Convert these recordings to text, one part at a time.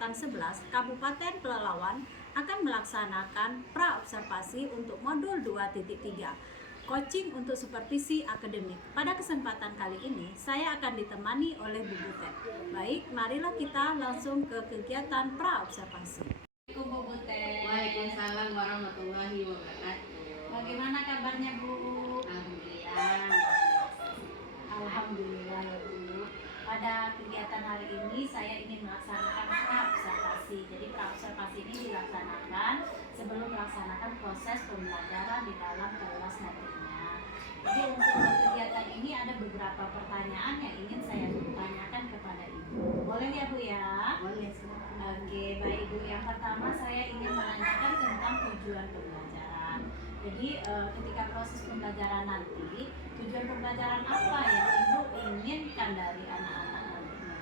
Angkatan 11 Kabupaten Pelalawan akan melaksanakan pra-observasi untuk modul 2.3, coaching untuk supervisi akademik. Pada kesempatan kali ini, saya akan ditemani oleh Bu Butet. Baik, marilah kita langsung ke kegiatan pra-observasi. Assalamualaikum Bu Butet. Waalaikumsalam warahmatullahi wabarakatuh. Bagaimana kabarnya Bu? Alhamdulillah. Alhamdulillah ya Bu. Pada kegiatan hari ini saya ingin melaksanakan pra-observasi. Jadi pra-observasi ini dilaksanakan sebelum melaksanakan proses pembelajaran di dalam kelas nantinya. Jadi untuk kegiatan ini ada beberapa pertanyaan yang ingin saya tanyakan kepada Ibu. Boleh ya Bu ya? Boleh, silakan. Oke, baik Ibu. Yang pertama saya ingin menanyakan tentang tujuan pembelajaran. Jadi ketika proses pembelajaran nanti, tujuan pembelajaran apa yang Ibu inginkan dari anak-anak nantinya?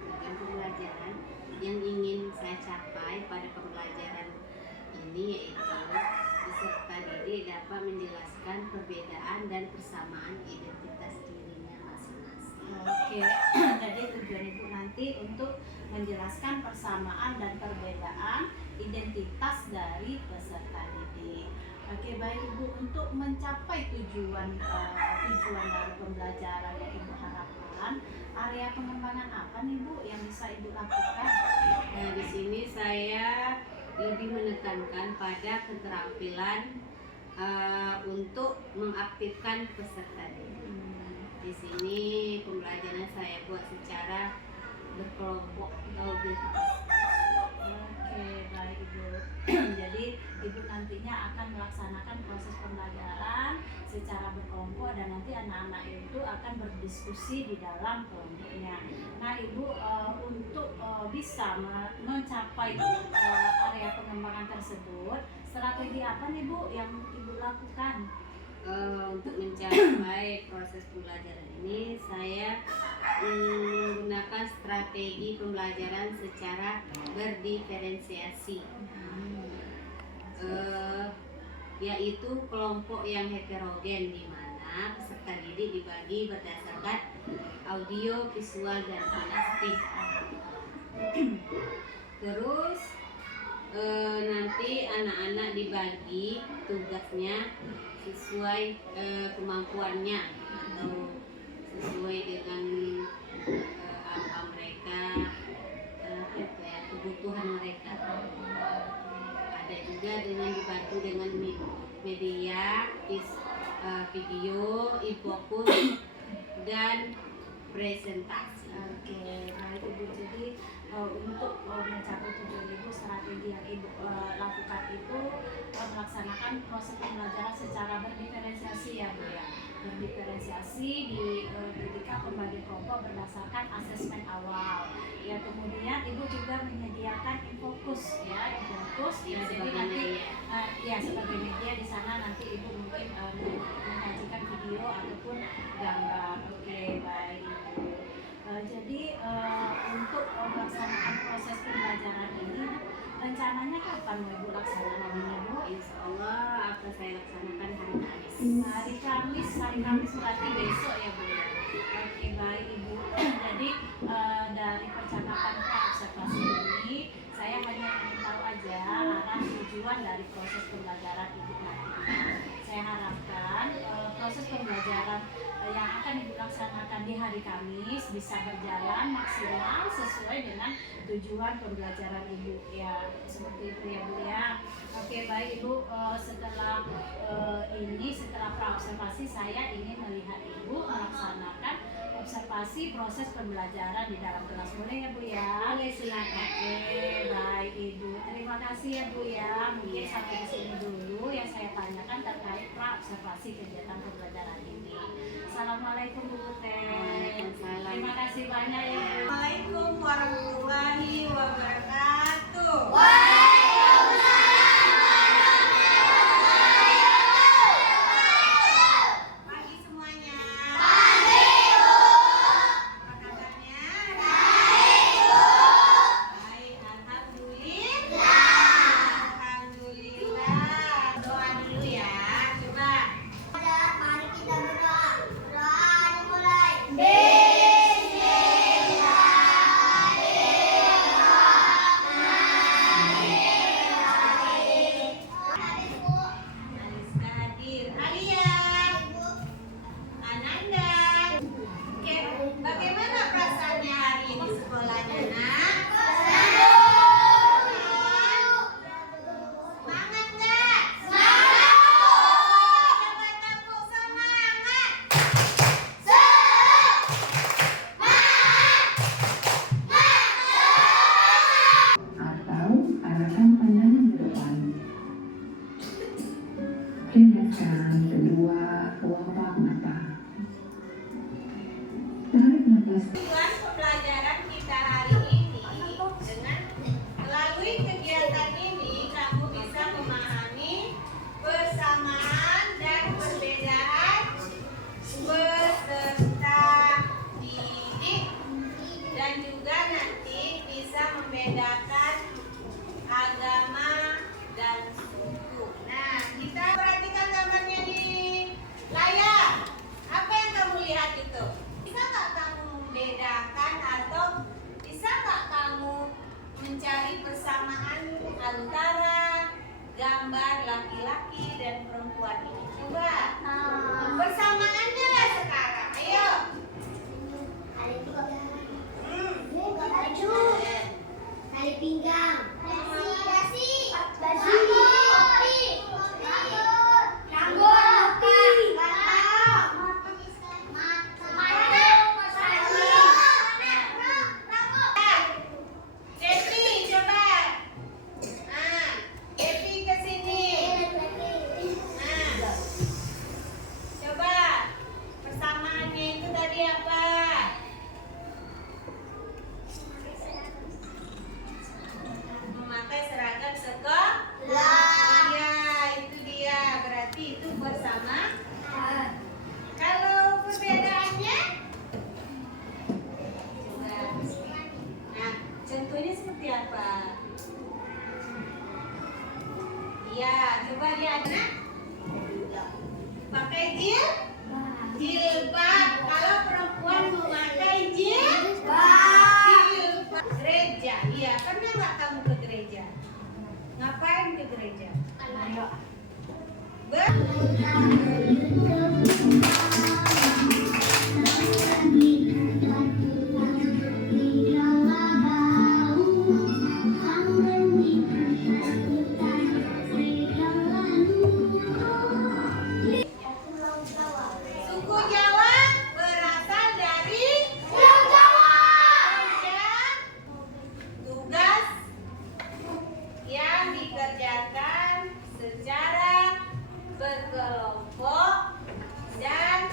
Tujuan pembelajaran yang ingin saya capai pada pembelajaran ini yaitu peserta didik dapat menjelaskan perbedaan dan persamaan identitas dirinya masing-masing. Oke, jadi tujuan Ibu nanti untuk menjelaskan persamaan dan perbedaan identitas dari peserta didik. Oke, baik Ibu, untuk mencapai tujuan dari pembelajaran yang Ibu harapkan, area pengembangan apa nih Bu yang bisa Ibu lakukan? Nah, di sini saya lebih menekankan pada keterampilan untuk mengaktifkan peserta didik. Di sini pembelajaran saya buat secara berkelompok atau Oke, baik Ibu. Jadi Ibu nantinya akan melaksanakan proses pembelajaran secara berkelompok dan nanti anak-anak itu akan berdiskusi di dalam kelompoknya. Nah Ibu, untuk bisa mencapai area pengembangan tersebut, strategi apa nih Bu yang Ibu lakukan? Untuk mencapai proses pembelajaran ini saya menggunakan strategi pembelajaran secara berdiferensiasi, yaitu kelompok yang heterogen di mana peserta didik dibagi berdasarkan audio, visual, dan kinestik. Terus nanti anak-anak dibagi tugasnya sesuai kemampuannya atau sesuai dengan apa mereka, kebutuhan mereka. Ada juga dengan dibantu dengan media, video, infokus, dan presentasi. Oke, baik Ibu. Jadi untuk mencapai tujuan Ibu, strategi yang Ibu lakukan itu melaksanakan proses pembelajaran secara berdiferensiasi ya Bu ya. Berdiferensiasi ketika pembagian kelompok berdasarkan asesmen awal. Ya, kemudian Ibu juga menyediakan infokus ya, infokus ya, jadi nanti ya sebagai media di sana nanti Ibu mungkin menyajikan video ataupun gambar. Oke, baik Ibu. Jadi untuk pelaksanaan proses pembelajaran ini rencananya kapan mau Ibu laksanakan ini Bu? Insya Allah akan saya laksanakan hari Kamis. Hari Kamis berarti besok ya Bu ya. Oke, baik Ibu. Jadi dari percakapan pra-observasi ini saya hanya ingin tahu aja arah tujuan dari proses pembelajaran Ibu nanti. Saya harapkan proses pembelajaran yang akan Ibu laksanakan di hari Kamis bisa berjalan maksimal sesuai dengan tujuan pembelajaran Ibu ya, seperti itu ya Bu ya. Oke, baik Ibu, setelah pra-observasi saya ingin melihat Ibu melaksanakan observasi proses pembelajaran di dalam kelas. Boleh ya Bu ya? Boleh, silakan. Oke, baik Ibu. Terima kasih ya Bu ya. Mungkin sampai di sini dulu yang saya tanyakan terkait pra-observasi kegiatan pembelajaran ini. Assalamualaikum Bu Butet. Terima kasih banyak ya Bu. Assalamualaikum warahmatullahi wabarakatuh. Pagi semuanya. Apa kabarnya? Baik, alhamdulillah. Alhamdulillah. Doa dulu ya. Coba. Mari kita berdoa. Doa dimulai. Bismillahirrahmanirrahim. membedakan agama dan suku. Nah, kita perhatikan gambarnya di layar. Apa yang kamu lihat itu? Bisa nggak kamu membedakan atau bisa nggak kamu mencari persamaan antara gambar laki-laki dan perempuan ini? Coba. Persamaannya lah sekarang. Ayo. Ada juga Hmm. baju, tali pinggang, dasi, baju, Devi, coba. Nah, Devi ke sini. Nah, coba persamaannya itu tadi apa? Memakai seragam sekolah. Ya, itu dia. Berarti itu bersama. Kalau perbedaannya? Coba. Nah, contohnya seperti apa? Iya, coba lihat. Nah, pakai jilbab. Kalau perempuan memakai jilbab. Gereja, iya. Pernah nggak kamu ke gereja? Ngapain ke gereja? Suku Jawa berasal dari tugas yang dikerjakan secara berkelompok dan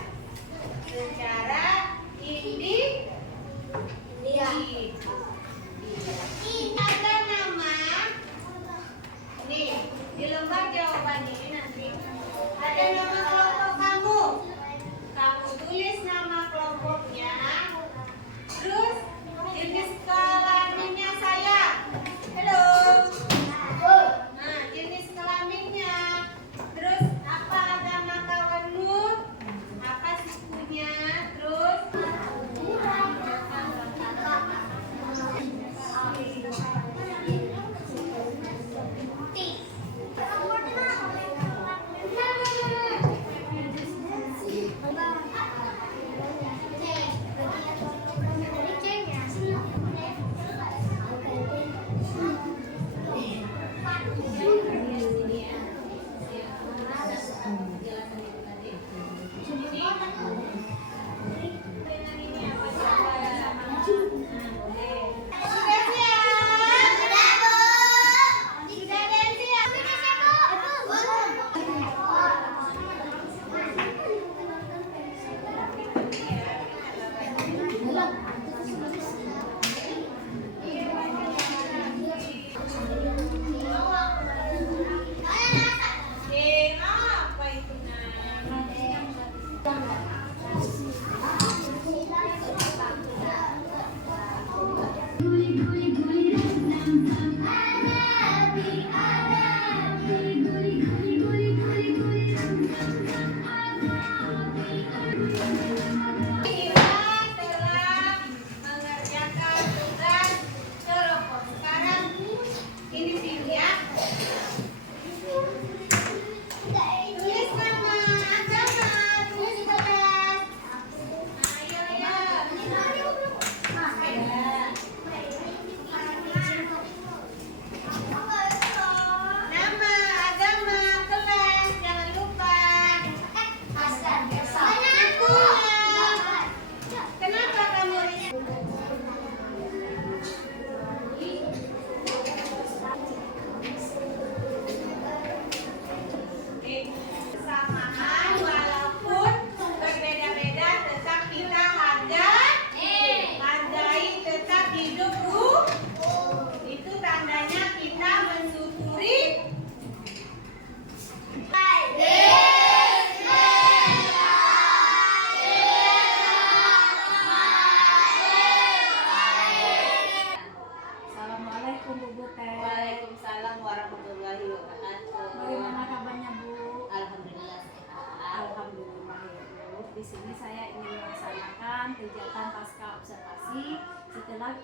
Assalamualaikum Bu Butet. Waalaikumsalam warahmatullahi wabarakatuh. Bagaimana kabarnya Bu? Alhamdulillah sehat. Alhamdulillah ya Bu. Di sini saya ingin melaksanakan kegiatan pasca observasi setelah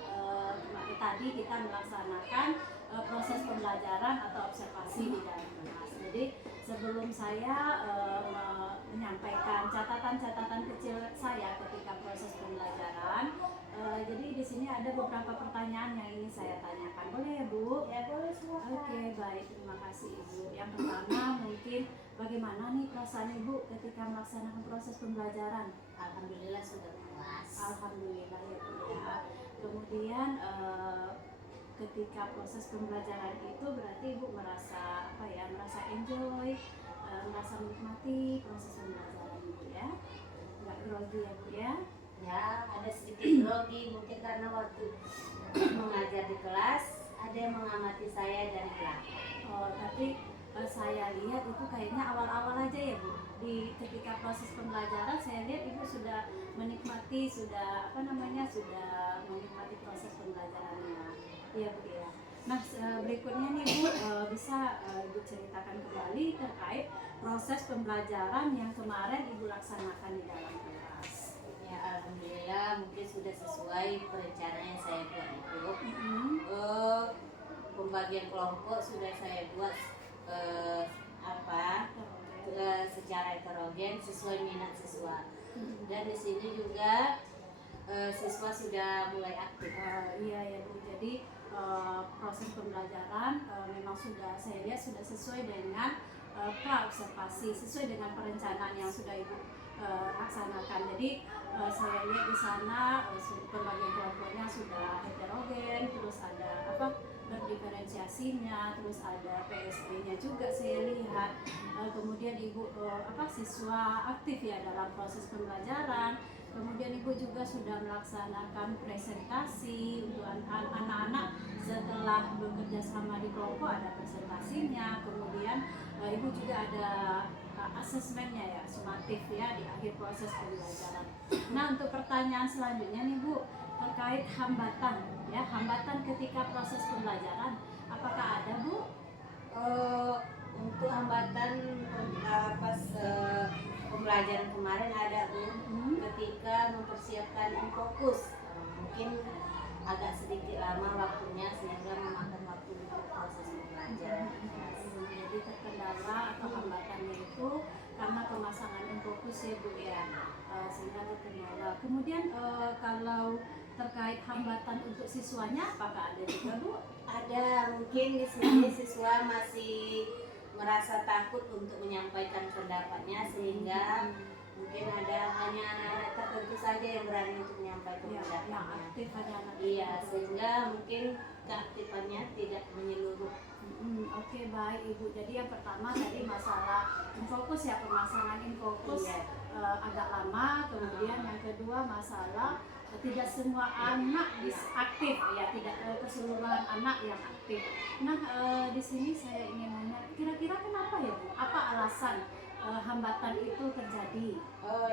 tadi kita melaksanakan proses pembelajaran atau observasi di dalam kelas. Jadi sebelum saya menyampaikan catatan-catatan kecil saya ketika proses pembelajaran, jadi di sini ada beberapa pertanyaan yang ingin saya tanyakan. Boleh ya Bu? Ya boleh semua. Oke, baik. Terima kasih Ibu. Yang pertama mungkin bagaimana nih perasaan Ibu ketika melaksanakan proses pembelajaran? Alhamdulillah sudah puas. Alhamdulillah ya Bu ya. Kemudian ketika proses pembelajaran itu berarti Ibu merasa apa ya? Merasa enjoy, merasa menikmati proses pembelajaran Ibu ya. Nggak grogi ya Bu ya. Ya, ada sedikit grogi mungkin karena waktu mengajar di kelas ada yang mengamati saya dari belakang. Oh, tapi saya lihat itu kayaknya awal-awal aja ya Bu. Di ketika proses pembelajaran saya lihat Ibu sudah menikmati, sudah sudah menikmati proses pembelajarannya. Iya Bu ya. Nah, berikutnya nih Bu, bisa Ibu ceritakan kembali terkait proses pembelajaran yang kemarin Ibu laksanakan di dalam kelas. Ya, alhamdulillah mungkin sudah sesuai perencanaan yang saya buat itu. Pembagian kelompok sudah saya buat secara heterogen sesuai minat siswa. Dan di sini juga siswa sudah mulai aktif. Iya ya Bu. Jadi proses pembelajaran memang sudah saya lihat sudah sesuai dengan pra observasi, sesuai dengan perencanaan yang sudah Ibu laksanakan. Jadi saya lihat di sana pembagian kelompoknya sudah heterogen, terus ada berdiferensiasinya, terus ada PSB-nya juga saya lihat. Kemudian Ibu siswa aktif ya dalam proses pembelajaran. Kemudian Ibu juga sudah melaksanakan presentasi untuk anak-anak setelah bekerja sama di kelompok, ada presentasinya. Kemudian Ibu juga ada asesmennya ya, sumatif ya di akhir proses pembelajaran. Nah, untuk pertanyaan selanjutnya nih Bu, terkait hambatan ya, hambatan ketika proses pembelajaran, apakah ada Bu? Untuk hambatan pas pembelajaran kemarin ada Bu, ketika mempersiapkan fokus mungkin agak sedikit lama waktunya sehingga memakan waktu untuk proses pembelajaran. Jadi terkendala atau hambatannya itu karena pemasangan infokus ya Bu ya, sehingga terkendala. Kemudian kalau terkait hambatan untuk siswanya, apakah ada juga Bu? Ada, mungkin di sini siswa masih merasa takut untuk menyampaikan pendapatnya sehingga mungkin ada hanya anak-anak tertentu saja yang berani untuk menyampaikan Yang pendapatnya. aktif hanya anak. Iya, sehingga mungkin keaktifannya tidak menyeluruh. Oke, baik Ibu. Jadi yang pertama tadi masalah infokus ya, pemasangan infokus Iya. agak lama. Kemudian yang kedua masalah tidak semua anak aktif ya, tidak keseluruhan anak yang aktif. Nah, di sini saya ingin nanya, kira-kira kenapa ya Bu? Apa alasan hambatan itu terjadi?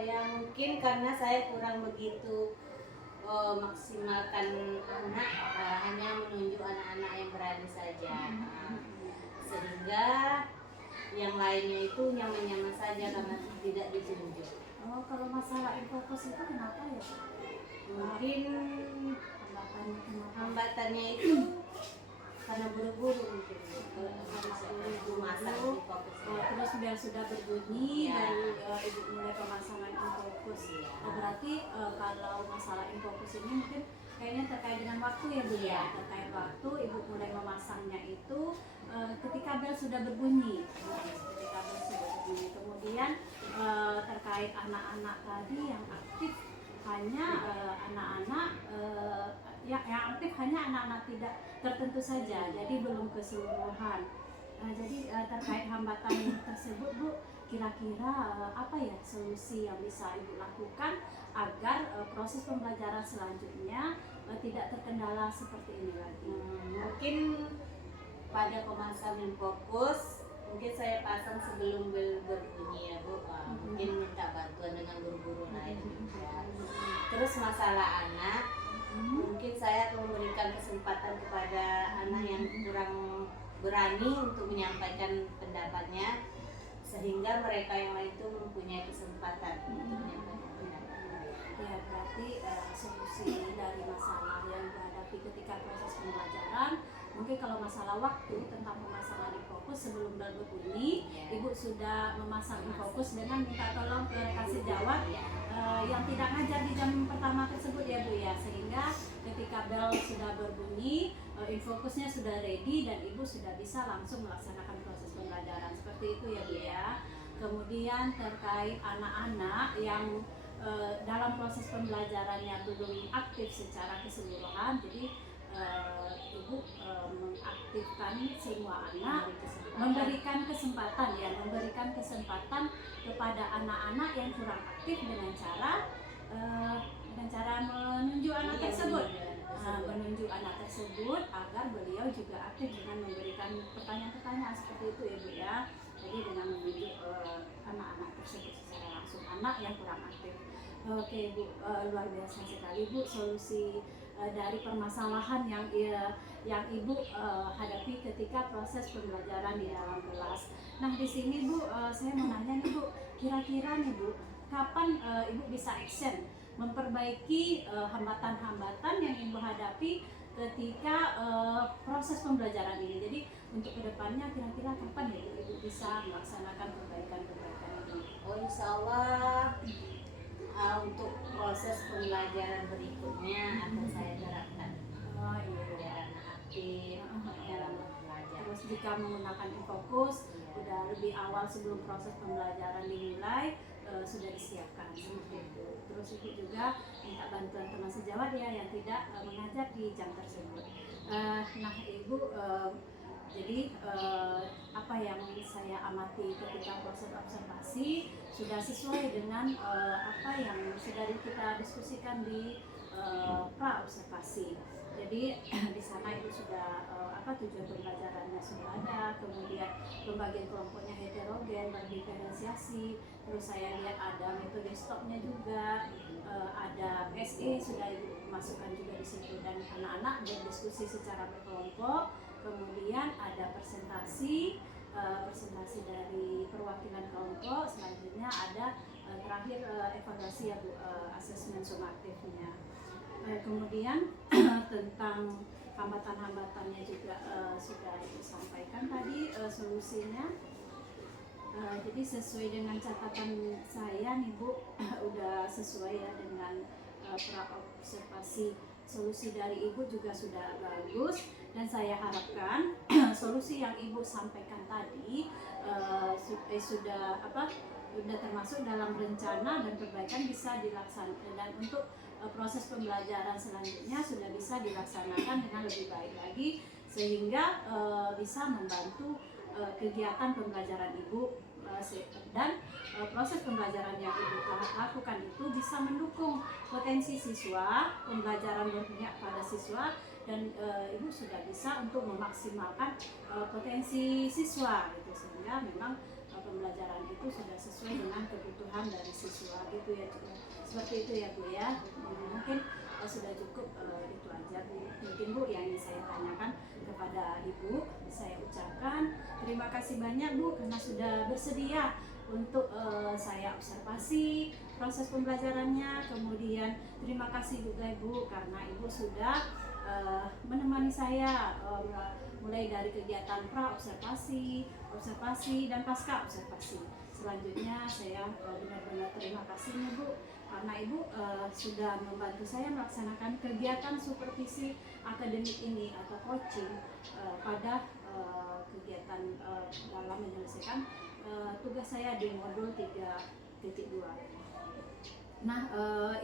Ya mungkin karena saya kurang begitu maksimalkan anak, hanya menunjuk anak-anak yang berani saja. Sehingga yang lainnya itu nyaman-nyaman saja karena tidak ditunjuk. Oh, kalau masalah infokus itu kenapa ya Bu? Mungkin Hambatannya kenapa? hambatannya itu karena buru-buru mungkin buru masak di fokus. Terus biar sudah berbunyi Ya. baru Ibu mulai pemasangan infokus. Ya. Berarti kalau masalah infokus ini mungkin kayaknya terkait dengan waktu ya Bu ya. Ya. Terkait waktu Ibu mulai memasangnya itu ketika bel sudah berbunyi. Ketika bel sudah berbunyi. Kemudian terkait anak-anak tadi yang aktif hanya anak-anak yang aktif hanya anak-anak tidak tertentu saja, jadi belum keseluruhan. Jadi terkait hambatan tersebut Bu, kira-kira apa ya solusi yang bisa Ibu lakukan agar proses pembelajaran selanjutnya tidak terkendala seperti ini lagi? Mungkin pada pemasangan fokus mungkin saya pasang sebelum bel berbunyi ya Bu. Mungkin minta bantuan dengan guru-guru lain juga. Terus masalah anak Mungkin saya akan memberikan kesempatan kepada anak yang kurang berani untuk menyampaikan pendapatnya, sehingga mereka yang lain itu mempunyai kesempatan untuk menyampaikan pendapatnya. Ya, berarti solusi dari masalah yang dihadapi ketika proses pembelajaran, mungkin kalau masalah waktu tentang pemasangan infokus sebelum bel berbunyi, Ibu sudah memasang infokus dengan minta tolong ke kasih jawab yang tidak ngajar di jam pertama tersebut ya Bu ya, sehingga ketika bel sudah berbunyi, infokusnya sudah ready dan Ibu sudah bisa langsung melaksanakan proses pembelajaran seperti itu ya Bu ya. Kemudian terkait anak-anak yang dalam proses pembelajarannya belum aktif secara keseluruhan, jadi Ibu mengaktifkan semua anak, memberikan kesempatan kepada anak-anak yang kurang aktif dengan cara menunjuk anak tersebut. Menunjuk anak tersebut agar beliau juga aktif dengan memberikan pertanyaan-pertanyaan seperti itu ya Bu ya. Jadi dengan menunjuk anak-anak tersebut secara langsung, anak yang kurang aktif. Oke Bu, luar biasa sekali Bu solusi dari permasalahan yang Ibu hadapi ketika proses pembelajaran di dalam kelas. Nah di sini Bu, saya mau nanya nih Bu, kira-kira nih Bu, kapan Ibu bisa action memperbaiki hambatan-hambatan yang Ibu hadapi ketika proses pembelajaran ini? Jadi untuk kedepannya kira-kira kapan ya Ibu bisa melaksanakan perbaikan-perbaikan ini? Oh, insya Allah untuk proses pembelajaran berikutnya akan saya terapkan. Oh iya. Biar anak aktif dalam belajar. Terus jika menggunakan infokus, udah lebih awal sebelum proses pembelajaran dimulai, sudah disiapkan seperti itu. Terus Ibu juga minta bantuan teman sejawat ya yang tidak mengajar di jam tersebut. Nah Ibu, jadi apa yang saya amati ketika proses observasi sudah sesuai dengan apa yang sudah kita diskusikan di pra observasi. Jadi di sana Ibu sudah tujuan pembelajarannya sudah ada, kemudian pembagian kelompoknya heterogen, berdiferensiasi, terus saya lihat ada metode stopnya juga, ada PSE sudah Ibu masukkan juga di situ, dan anak-anak berdiskusi secara berkelompok, kemudian ada presentasi dari perwakilan kelompok, selanjutnya ada terakhir evaluasi ya Bu, asesmen sumatifnya. Kemudian tentang hambatan-hambatannya juga sudah disampaikan tadi solusinya. Jadi sesuai dengan catatan saya nih Bu, udah sesuai ya dengan pra-observasi. Solusi dari Ibu juga sudah bagus, dan saya harapkan solusi yang Ibu sampaikan tadi sudah termasuk dalam rencana dan perbaikan bisa dilaksanakan, dan untuk proses pembelajaran selanjutnya sudah bisa dilaksanakan dengan lebih baik lagi, sehingga bisa membantu kegiatan pembelajaran Ibu, dan proses pembelajaran yang Ibu telah lakukan itu bisa mendukung potensi siswa, pembelajaran berpihak pada siswa, dan Ibu sudah bisa untuk memaksimalkan potensi siswa gitu, sehingga memang pembelajaran itu sudah sesuai dengan kebutuhan dari siswa gitu ya, seperti itu ya Bu ya. Mungkin sudah cukup itu aja Bu, mungkin Bu yang ingin saya tanyakan kepada Ibu. Saya ucapkan terima kasih banyak Bu karena sudah bersedia untuk saya observasi proses pembelajarannya. Kemudian terima kasih juga Ibu karena Ibu sudah menemani saya mulai dari kegiatan pra observasi, dan pasca observasi. Selanjutnya saya benar-benar terima kasih nih Bu karena Ibu sudah membantu saya melaksanakan kegiatan supervisi akademik ini atau coaching pada kegiatan dalam menyelesaikan tugas saya di modul 3.2. Nah,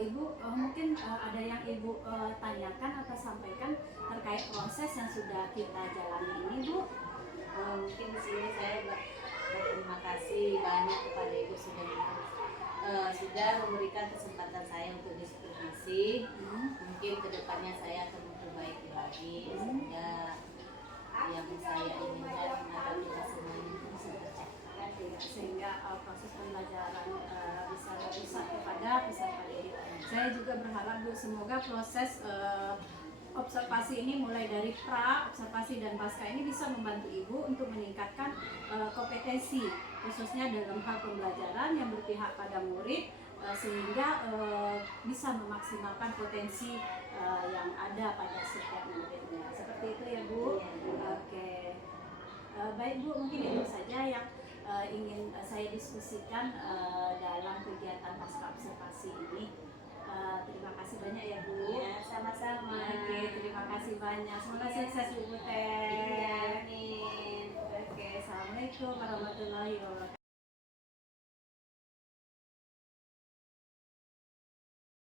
Ibu mungkin ada yang Ibu tanyakan atau sampaikan terkait proses yang sudah kita jalani ini, Bu? Mungkin di sini saya berterima kasih banyak kepada Ibu sudah memberikan kesempatan saya untuk diskusi. Mungkin kedepannya saya akan memperbaiki lagi sehingga yang saya inginkan agar kita semuanya bisa tercapai. ya, sehingga proses pembelajaran bisa berpusat kepada peserta didik. Saya juga berharap Bu, semoga proses observasi ini mulai dari pra, observasi dan pasca ini bisa membantu Ibu untuk meningkatkan kompetensi khususnya dalam hal pembelajaran yang berpihak pada murid sehingga bisa memaksimalkan potensi yang ada pada setiap muridnya. Seperti itu ya Bu. Oke. Baik Bu, mungkin itu saja yang ingin saya diskusikan dalam kegiatan pasca observasi ini. Terima kasih banyak ya Bu. Ya, sama-sama. Oke, terima kasih banyak. Semoga Iya. sukses Bu Butet. Iya, amin. Oke, assalamualaikum warahmatullahi wabarakatuh.